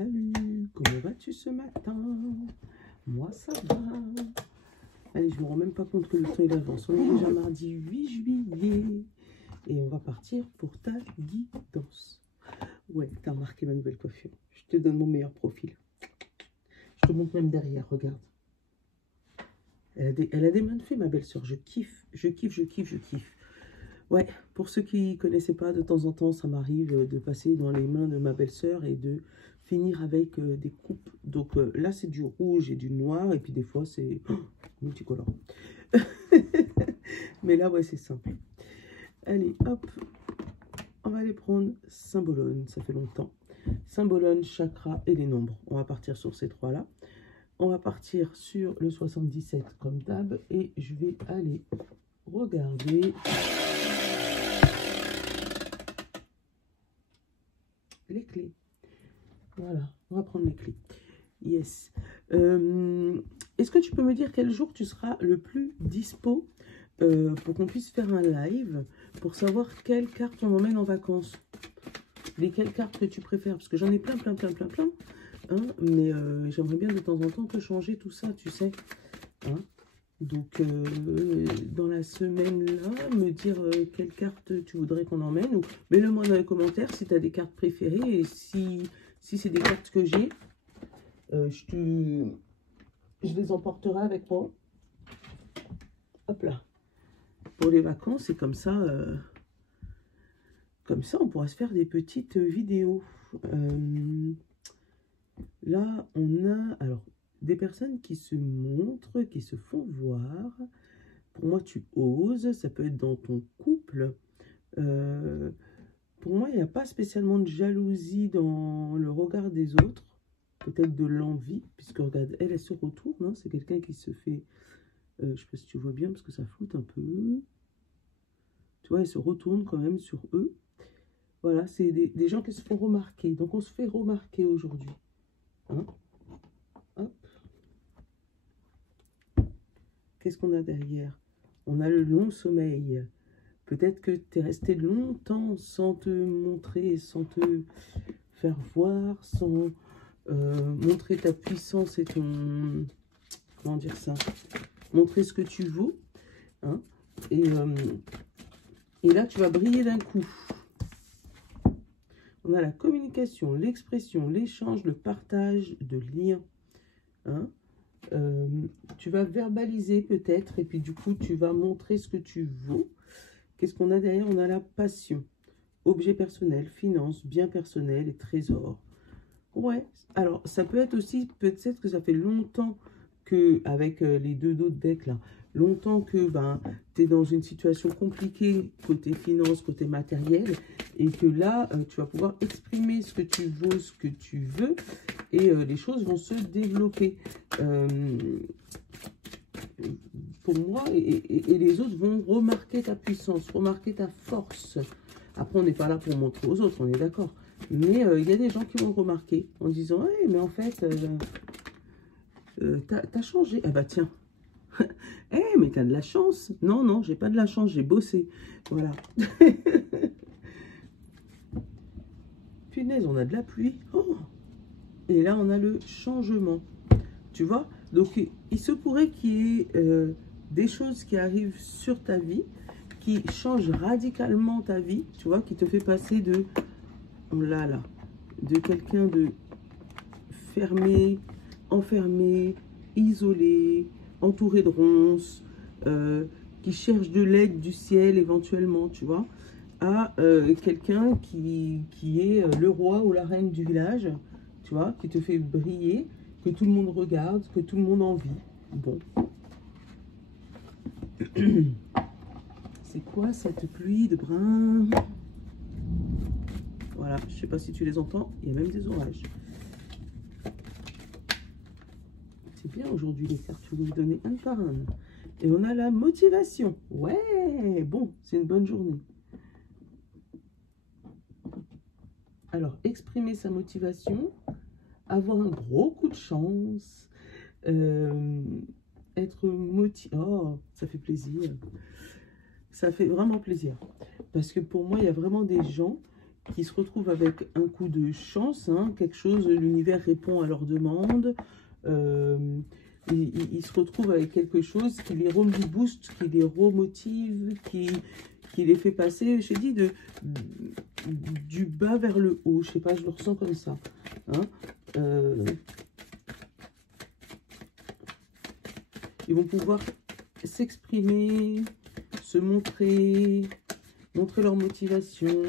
Salut, comment vas-tu ce matin? Moi ça va. Allez, je me rends même pas compte que le temps il avance. On est déjà mardi 8 juillet. Et on va partir pour ta guidance. Ouais, t'as remarqué ma nouvelle coiffure. Je te donne mon meilleur profil. Je te montre même derrière, regarde. Elle a des mains de fée, ma belle-sœur. Je kiffe, je kiffe, je kiffe, je kiffe. Ouais, pour ceux qui ne connaissaient pas, de temps en temps, ça m'arrive de passer dans les mains de ma belle-sœur et de finir avec des coupes. Donc là, c'est du rouge et du noir. Et puis des fois, c'est multicolore. Mais là, ouais, c'est simple. Allez, hop. On va aller prendre Symbolone. Ça fait longtemps. Symbolone, chakra et les nombres. On va partir sur ces trois-là. On va partir sur le 77 comme d'hab. Et je vais aller regarder les clés. Voilà, on va prendre les clés. Yes. Est-ce que tu peux me dire quel jour tu seras le plus dispo pour qu'on puisse faire un live pour savoir quelle carte on emmène en vacances? Lesquelles cartes que tu préfères? Parce que j'en ai plein. Hein, mais j'aimerais bien de temps en temps te changer tout ça, tu sais. Hein? Donc, dans la semaine-là, me dire quelle carte tu voudrais qu'on emmène. Ou mets-le moi dans les commentaires si tu as des cartes préférées. Et si c'est des cartes que j'ai, je les emporterai avec moi. Hop là. Pour les vacances, et comme ça, on pourra se faire des petites vidéos. Là, on a alors des personnes qui se montrent, qui se font voir. Pour moi, tu oses. Ça peut être dans ton couple. Pour moi, il n'y a pas spécialement de jalousie dans le regard des autres. Peut-être de l'envie, puisque regarde, elle se retourne. Hein, c'est quelqu'un qui se fait... je ne sais pas si tu vois bien, parce que ça floute un peu. Tu vois, elle se retourne quand même sur eux. Voilà, c'est des gens qui se font remarquer. Donc, on se fait remarquer aujourd'hui. Hein? Hop. Qu'est-ce qu'on a derrière? On a le long sommeil. Peut-être que tu es resté longtemps sans te montrer, sans te faire voir, sans montrer ta puissance et ton... Comment dire ça? Montrer ce que tu vaux. Hein? Et là, tu vas briller d'un coup. On a la communication, l'expression, l'échange, le partage de liens. Hein? Tu vas verbaliser peut-être, et puis du coup, tu vas montrer ce que tu vaux. Qu'est-ce qu'on a derrière? On a la passion, objet personnel, finance, bien personnel et trésor. Ouais, alors ça peut être aussi, peut-être que ça fait longtemps que, avec les deux autres decks là, longtemps que tu es dans une situation compliquée côté finance, côté matériel, et que là, tu vas pouvoir exprimer ce que tu vaux, ce que tu veux, et les choses vont se développer. Pour moi, et les autres vont remarquer ta puissance, remarquer ta force. Après, on n'est pas là pour montrer aux autres, on est d'accord. Mais il y a des gens qui vont remarquer en disant, hey, mais en fait, t'as changé. Ah bah tiens, hey, mais t'as de la chance. Non, non, j'ai pas de la chance, j'ai bossé. Voilà. Punaise, on a de la pluie. Oh. Et là, on a le changement. Tu vois? Donc, il se pourrait qu'il y ait des choses qui arrivent sur ta vie, qui changent radicalement ta vie, tu vois, qui te fait passer de, de quelqu'un de fermé, enfermé, isolé, entouré de ronces, qui cherche de l'aide du ciel éventuellement, tu vois, à quelqu'un qui est le roi ou la reine du village, tu vois, qui te fait briller, que tout le monde regarde, que tout le monde envie. Bon. C'est quoi cette pluie de brin? Voilà, je sais pas si tu les entends, il y a même des orages. C'est bien aujourd'hui les cartes, je vais vous donner un par un. Et on a la motivation. Ouais, bon, c'est une bonne journée. Alors, exprimer sa motivation, avoir un gros coup de chance, être motivé. Oh, ça fait plaisir. Ça fait vraiment plaisir. Parce que pour moi, il y a vraiment des gens qui se retrouvent avec un coup de chance, hein, quelque chose, l'univers répond à leur demande. Ils se retrouvent avec quelque chose qui les booste, qui les remotive, qui les fait passer, j'ai dit, du bas vers le haut. Je sais pas, je le ressens comme ça. Hein. Ils vont pouvoir s'exprimer, se montrer leur motivation,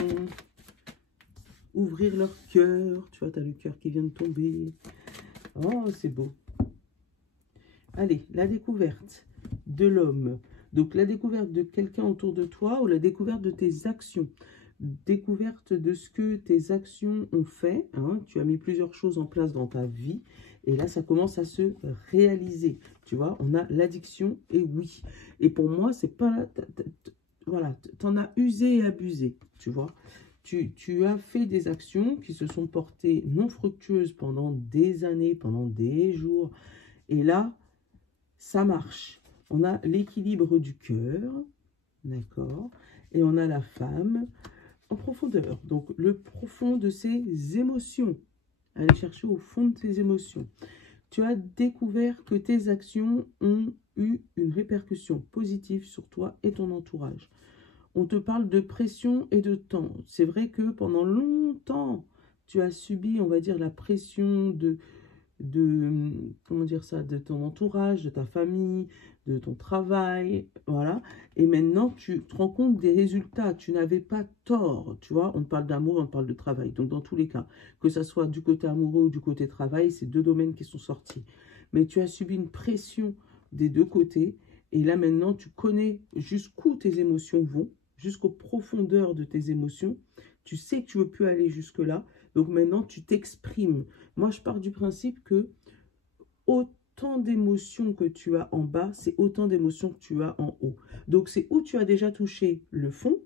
ouvrir leur cœur. Tu vois, tu as le cœur qui vient de tomber. Oh, c'est beau. Allez, la découverte de l'homme. Donc, la découverte de quelqu'un autour de toi ou la découverte de tes actions. Découverte de ce que tes actions ont fait. Hein. Tu as mis plusieurs choses en place dans ta vie. Et là, ça commence à se réaliser. Tu vois, on a l'addiction et oui. Et pour moi, c'est pas... Voilà, tu en as usé et abusé, tu vois. Tu as fait des actions qui se sont portées non fructueuses pendant des années, pendant des jours. Et là, ça marche. On a l'équilibre du cœur, d'accord? Et on a la femme en profondeur. Donc, le profond de ses émotions. Aller chercher au fond de tes émotions. Tu as découvert que tes actions ont eu une répercussion positive sur toi et ton entourage. On te parle de pression et de temps. C'est vrai que pendant longtemps, tu as subi, on va dire, la pression comment dire ça, de ton entourage, de ta famille, de ton travail, voilà. Et maintenant, tu te rends compte des résultats. Tu n'avais pas tort, tu vois. On parle d'amour, on parle de travail. Donc, dans tous les cas, que ça soit du côté amoureux ou du côté travail, c'est deux domaines qui sont sortis. Mais tu as subi une pression des deux côtés. Et là, maintenant, tu connais jusqu'où tes émotions vont, jusqu'aux profondeurs de tes émotions. Tu sais que tu ne veux plus aller jusque-là. Donc, maintenant, tu t'exprimes. Moi, je pars du principe que autant d'émotions que tu as en bas, c'est autant d'émotions que tu as en haut. Donc, c'est où tu as déjà touché le fond.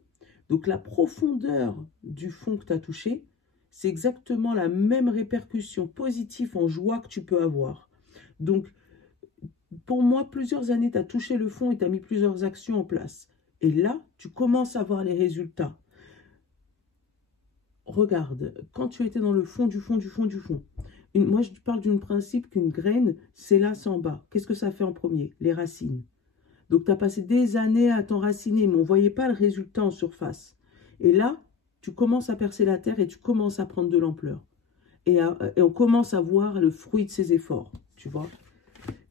Donc, la profondeur du fond que tu as touché, c'est exactement la même répercussion positive en joie que tu peux avoir. Donc, pour moi, plusieurs années, tu as touché le fond et tu as mis plusieurs actions en place. Et là, tu commences à voir les résultats. Regarde, quand tu étais dans le fond du fond du fond du fond, moi je parle d'un principe qu'une graine, c'est là, c'est en bas. Qu'est-ce que ça fait en premier? Les racines. Donc tu as passé des années à t'enraciner, mais on ne voyait pas le résultat en surface. Et là, tu commences à percer la terre et tu commences à prendre de l'ampleur. Et on commence à voir le fruit de ses efforts, tu vois.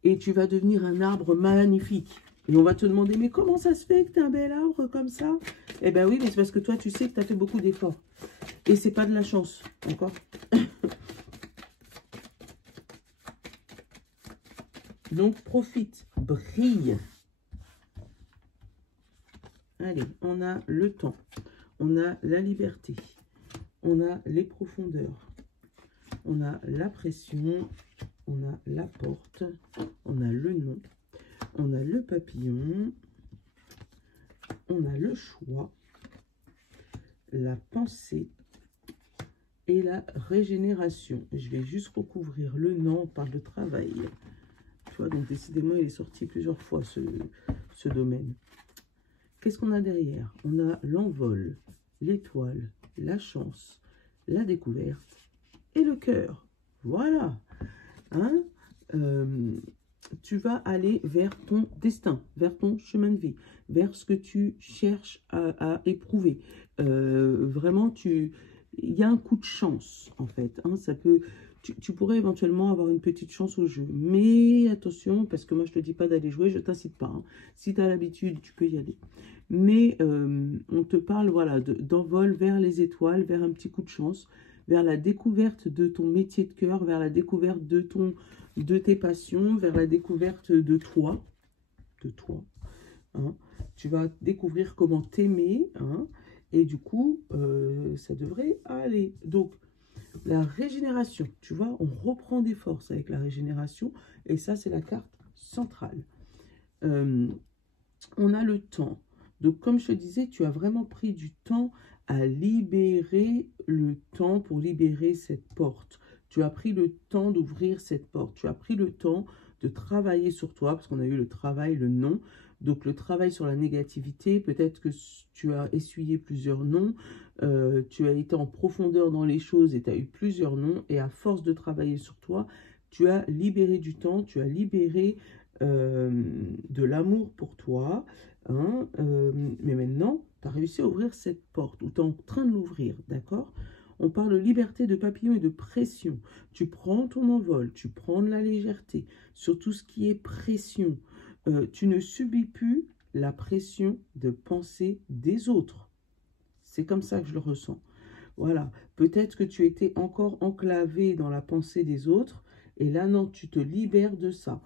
Et tu vas devenir un arbre magnifique. Et on va te demander, mais comment ça se fait que tu as un bel arbre comme ça? Eh bien oui, mais c'est parce que toi, tu sais que tu as fait beaucoup d'efforts. Et c'est pas de la chance, d'accord? Donc, profite, brille. Allez, on a le temps, on a la liberté, on a les profondeurs, on a la pression, on a la porte, on a le nom, on a le papillon, on a le choix, la pensée et la régénération. Je vais juste recouvrir le nom, on parle de travail. Tu vois, donc décidément, il est sorti plusieurs fois ce domaine. Qu'est-ce qu'on a derrière? On a l'envol, l'étoile, la chance, la découverte et le cœur. Voilà. Hein? Tu vas aller vers ton destin, vers ton chemin de vie, vers ce que tu cherches à éprouver. Vraiment, il y a un coup de chance, en fait. Hein, ça peut, tu pourrais éventuellement avoir une petite chance au jeu. Mais attention, parce que moi, je ne te dis pas d'aller jouer, je ne t'incite pas. Hein. Si tu as l'habitude, tu peux y aller. Mais on te parle voilà, d'envol vers les étoiles, vers un petit coup de chance, vers la découverte de ton métier de cœur, vers la découverte de tes passions, vers la découverte de toi. Hein. Tu vas découvrir comment t'aimer, hein, et du coup, ça devrait aller. Donc, la régénération, tu vois, on reprend des forces avec la régénération, et ça, c'est la carte centrale. On a le temps. Donc, comme je te disais, tu as vraiment pris du temps à libérer le temps pour libérer cette porte. Tu as pris le temps d'ouvrir cette porte. Tu as pris le temps de travailler sur toi, parce qu'on a eu le travail, le non, Donc, le travail sur la négativité, peut-être que tu as essuyé plusieurs noms, tu as été en profondeur dans les choses et tu as eu plusieurs noms. Et à force de travailler sur toi, tu as libéré du temps, tu as libéré de l'amour pour toi. Hein, mais maintenant, tu as réussi à ouvrir cette porte, ou tu es en train de l'ouvrir, d'accord? On parle de liberté de papillon et de pression. Tu prends ton envol, tu prends de la légèreté sur tout ce qui est pression. Tu ne subis plus la pression de penser des autres. C'est comme ça que je le ressens. Voilà. Peut-être que tu étais encore enclavé dans la pensée des autres. Et là, non, tu te libères de ça.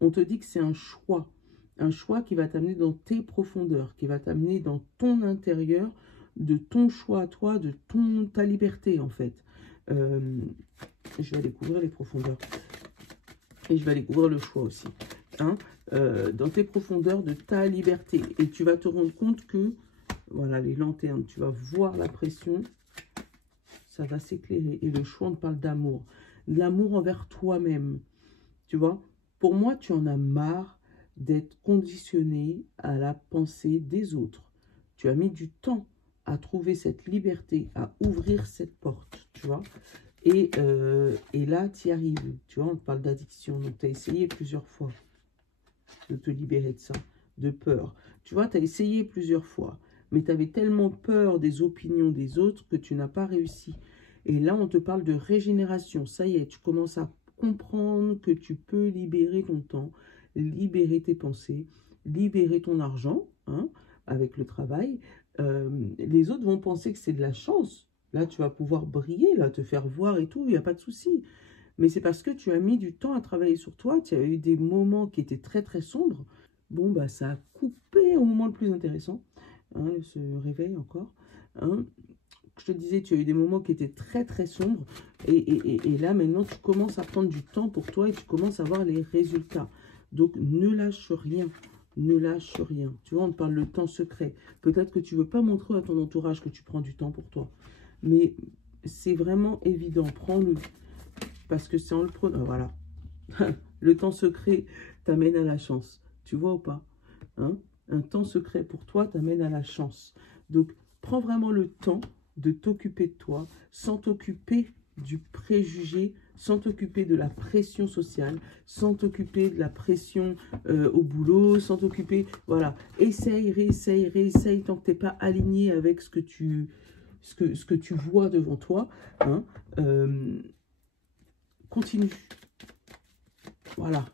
On te dit que c'est un choix. Un choix qui va t'amener dans tes profondeurs, qui va t'amener dans ton intérieur, de ton choix à toi, de ta liberté, en fait. Je vais aller couvrir les profondeurs. Et je vais aller couvrir le choix aussi. Hein, dans tes profondeurs de ta liberté. Et tu vas te rendre compte que, voilà, les lanternes, tu vas voir la pression, ça va s'éclairer. Et le choix, on parle d'amour. De l'amour envers toi-même. Tu vois, pour moi, tu en as marre d'être conditionné à la pensée des autres. Tu as mis du temps à trouver cette liberté, à ouvrir cette porte, tu vois. Et là, tu y arrives. Tu vois, on te parle d'addiction. Donc, tu as essayé plusieurs fois de te libérer de ça, de peur. Tu vois, tu as essayé plusieurs fois, mais tu avais tellement peur des opinions des autres que tu n'as pas réussi. Et là, on te parle de régénération. Ça y est, tu commences à comprendre que tu peux libérer ton temps, libérer tes pensées, libérer ton argent, hein, avec le travail. Les autres vont penser que c'est de la chance. Là, tu vas pouvoir briller, là, te faire voir et tout, il n'y a pas de souci. Mais c'est parce que tu as mis du temps à travailler sur toi, tu as eu des moments qui étaient très très sombres. Bon, bah ça a coupé au moment le plus intéressant. Hein, ce réveil encore. Hein. Je te disais, tu as eu des moments qui étaient très très sombres. Et là, maintenant, tu commences à prendre du temps pour toi et tu commences à voir les résultats. Donc, ne lâche rien. Ne lâche rien. Tu vois, on te parle de temps secret. Peut-être que tu ne veux pas montrer à ton entourage que tu prends du temps pour toi. Mais c'est vraiment évident. Prends-le. Parce que c'est en le prenant. Voilà. Le temps secret t'amène à la chance. Tu vois ou pas, hein? Un temps secret pour toi t'amène à la chance. Donc, prends vraiment le temps de t'occuper de toi, sans t'occuper du préjugé, sans t'occuper de la pression sociale, sans t'occuper de la pression au boulot, sans t'occuper... Voilà. Essaye, réessaye, réessaye, tant que tu n'es pas aligné avec ce que tu vois devant toi. Hein? Continue. Voilà.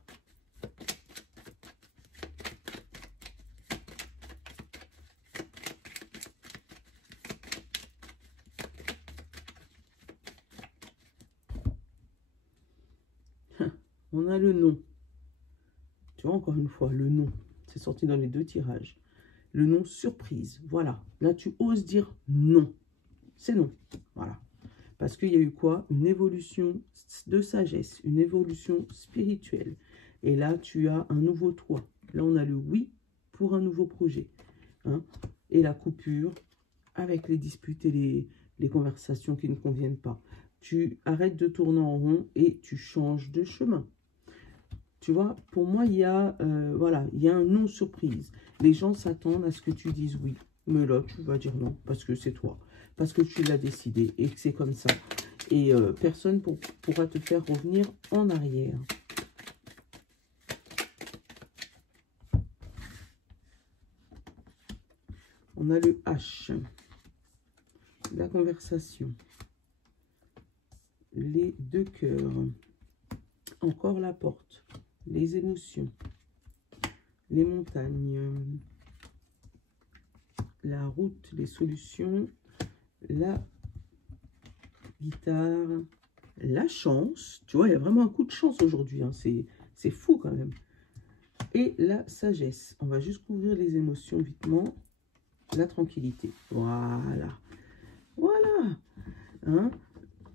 On a le nom. Tu vois, encore une fois, le nom. C'est sorti dans les deux tirages. Le nom surprise. Voilà. Là, tu oses dire non. C'est non. Voilà. Parce qu'il y a eu quoi? Une évolution de sagesse, une évolution spirituelle. Et là, tu as un nouveau toi. Là, on a le oui pour un nouveau projet. Hein? Et la coupure avec les disputes et les conversations qui ne conviennent pas. Tu arrêtes de tourner en rond et tu changes de chemin. Tu vois, pour moi, il y a, voilà, il y a un non surprise. Les gens s'attendent à ce que tu dises oui. Mais là, tu vas dire non parce que c'est toi. Parce que tu l'as décidé et que c'est comme ça. Et personne pourra te faire revenir en arrière. On a le H. La conversation. Les deux cœurs. Encore la porte. Les émotions. Les montagnes. La route, les solutions. La guitare, la chance. Tu vois, il y a vraiment un coup de chance aujourd'hui. Hein. C'est fou quand même. Et la sagesse. On va juste couvrir les émotions vitement. La tranquillité. Voilà. Voilà. Hein.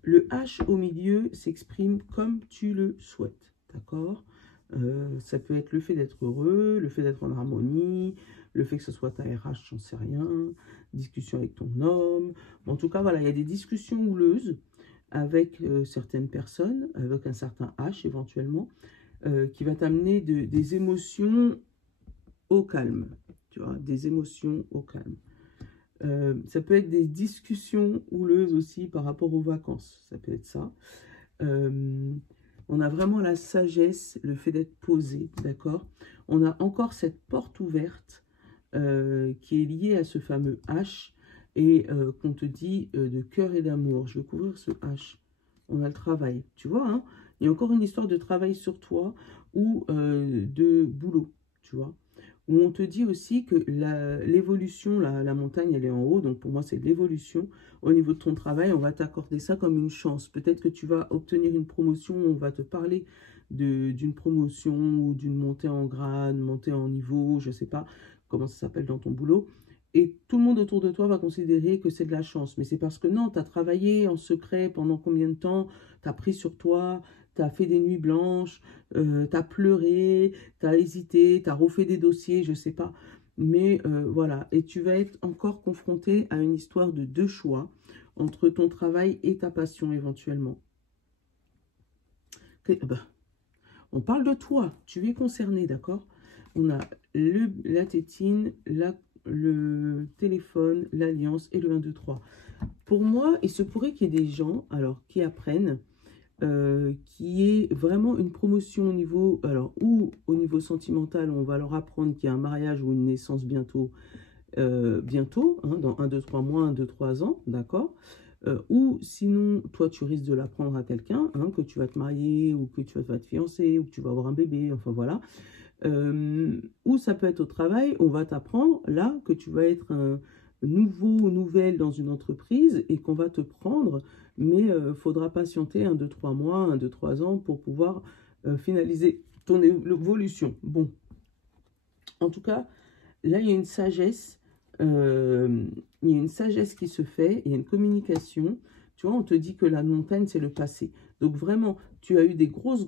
Le H au milieu s'exprime comme tu le souhaites. D'accord? Ça peut être le fait d'être heureux, le fait d'être en harmonie, le fait que ce soit ta RH, j'en sais rien, discussion avec ton homme. En tout cas, voilà, il y a des discussions houleuses avec certaines personnes, avec un certain H éventuellement, qui va t'amener des émotions au calme. Tu vois, des émotions au calme. Ça peut être des discussions houleuses aussi par rapport aux vacances. Ça peut être ça. On a vraiment la sagesse, le fait d'être posé, d'accord? On a encore cette porte ouverte qui est liée à ce fameux H et qu'on te dit de cœur et d'amour. Je vais couvrir ce H. On a le travail, tu vois, hein? Il y a encore une histoire de travail sur toi ou de boulot, tu vois? Où on te dit aussi que l'évolution, la montagne, elle est en haut, donc pour moi, c'est l'évolution. Au niveau de ton travail, on va t'accorder ça comme une chance. Peut-être que tu vas obtenir une promotion, on va te parler d'une promotion ou d'une montée en grade, montée en niveau, je ne sais pas comment ça s'appelle dans ton boulot. Et tout le monde autour de toi va considérer que c'est de la chance. Mais c'est parce que non, tu as travaillé en secret pendant combien de temps, tu as pris sur toi, tu as fait des nuits blanches, tu as pleuré, tu as hésité, tu as refait des dossiers, je ne sais pas. Mais voilà, et tu vas être encore confronté à une histoire de deux choix entre ton travail et ta passion éventuellement. On parle de toi, tu es concerné, d'accord? On a la tétine, le téléphone, l'alliance et le 1, 2, 3. Pour moi, il se pourrait qu'il y ait des gens alors, qui apprennent qui est vraiment une promotion au niveau, alors, ou au niveau sentimental, on va leur apprendre qu'il y a un mariage ou une naissance bientôt, hein, dans 1, 2, 3 mois, 1, 2, 3 ans, d'accord? Ou sinon, toi, tu risques de l'apprendre à quelqu'un, hein, que tu vas te marier, ou que tu vas te fiancer, ou que tu vas avoir un bébé, enfin voilà. Ou ça peut être au travail, on va t'apprendre là que tu vas être un nouveau ou nouvelle dans une entreprise et qu'on va te prendre, mais il faudra patienter 1, 2, 3 mois, 1, 2, 3 ans pour pouvoir finaliser ton évolution. Bon, en tout cas, là, il y a une sagesse, qui se fait, il y a une communication. Tu vois, on te dit que la montagne, c'est le passé. Donc vraiment, tu as eu des grosses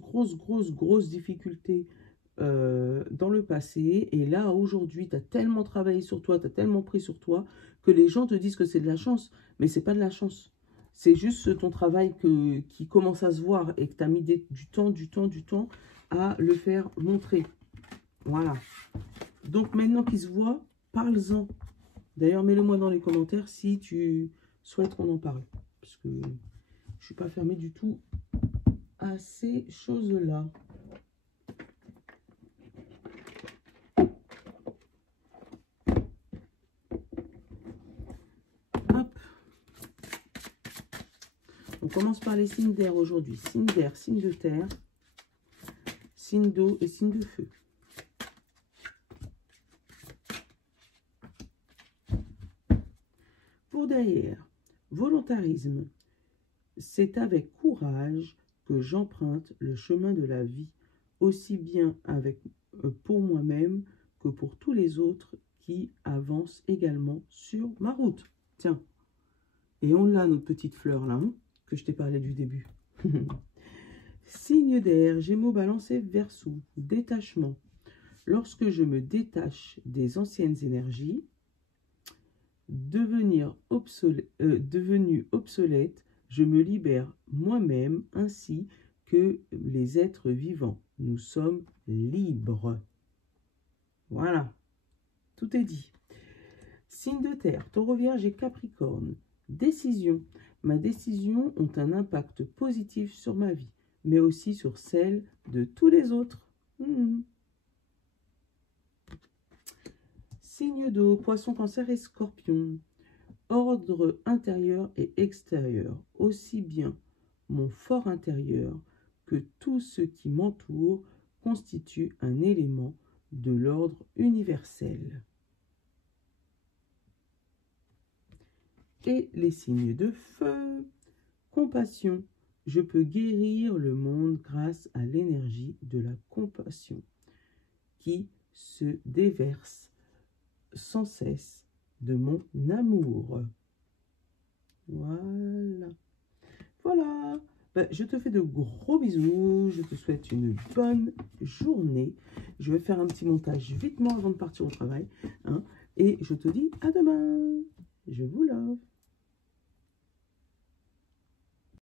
difficultés dans le passé. Et là, aujourd'hui, tu as tellement travaillé sur toi, tu as tellement pris sur toi, que les gens te disent que c'est de la chance. Mais c'est pas de la chance. C'est juste ton travail qui commence à se voir et que tu as mis du temps à le faire montrer. Voilà. Donc maintenant qu'il se voit, parle-en. D'ailleurs, mets-le moi dans les commentaires si tu souhaites qu'on en parle. Parce que je ne suis pas fermée du tout à ces choses-là. Hop. On commence par les signes d'air aujourd'hui. Signe d'air, signe de terre, signe d'eau et signe de feu. Pour derrière, volontarisme. C'est avec courage que j'emprunte le chemin de la vie, aussi bien pour moi-même que pour tous les autres qui avancent également sur ma route. Tiens, et on l'a notre petite fleur là, hein, que je t'ai parlé du début. Signe d'air, Gémeaux, Balance et Verseau, détachement. Lorsque je me détache des anciennes énergies, devenue obsolète, je me libère moi-même ainsi que les êtres vivants. Nous sommes libres. Voilà, tout est dit. Signe de terre, Taureau, Vierge et Capricorne. Décision. Mes décisions ont un impact positif sur ma vie, mais aussi sur celle de tous les autres. Signe d'eau, Poisson, Cancer et Scorpion. Ordre intérieur et extérieur, aussi bien mon fort intérieur que tout ce qui m'entoure constitue un élément de l'ordre universel. Et les signes de feu, compassion. Je peux guérir le monde grâce à l'énergie de la compassion qui se déverse sans cesse de mon amour. Voilà. Voilà. Ben, je te fais de gros bisous. Je te souhaite une bonne journée. Je vais faire un petit montage vitement avant de partir au travail. Hein, et je te dis à demain. Je vous love.